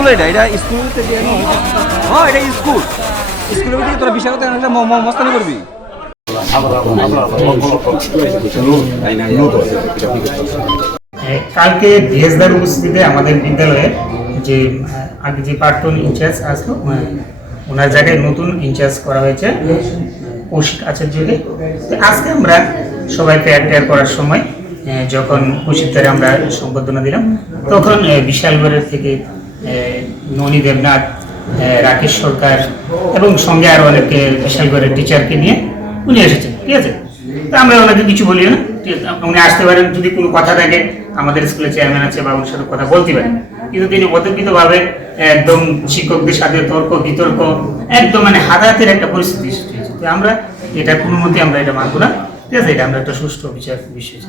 School এটা school থেকে হ্যাঁ এটা স্কুল স্কুলের ভিতরে তোরা বিষয় কথা মস্তানি করবি কালকে ডিএসদার উপস্থিতিতে আমাদের বিদ্যালয়ে যে আগে যে প্রাক্তন ইনচার্জ আসলো ওনার জায়গায় নতুন ইনচার্জ করা হয়েছে কৌশিক আচার্যকে। তো আজকে আমরা সবাই পেয়ার করার সময় যখন কৌশিককে আমরা সম্বর্ধনা দিলাম তখন বিশালগড়ের থেকে ননী দেবনাথ, রাকেশ সরকার এবং সঙ্গে আরো অনেকে বিশালগড়ের টিচারকে নিয়ে উনি এসেছেন, ঠিক আছে। তো আমরা ওনাকে কিছু বলি না, উনি আসতে পারেন, যদি কোনো কথা থাকে আমাদের স্কুলের চেয়ারম্যান আছে বা ওনার সাথে কথা বলতে পারেন, কিন্তু তিনি অতর্কিতভাবে একদম শিক্ষকদের সাথে তর্ক বিতর্ক একদম মানে হাতাহাতির একটা পরিস্থিতি সৃষ্টি হয়েছে। তো আমরা এটা কোনো মতে আমরা এটা মানবো না, ঠিক আছে। এটা আমরা একটা সুষ্ঠু বিচার বিষয়।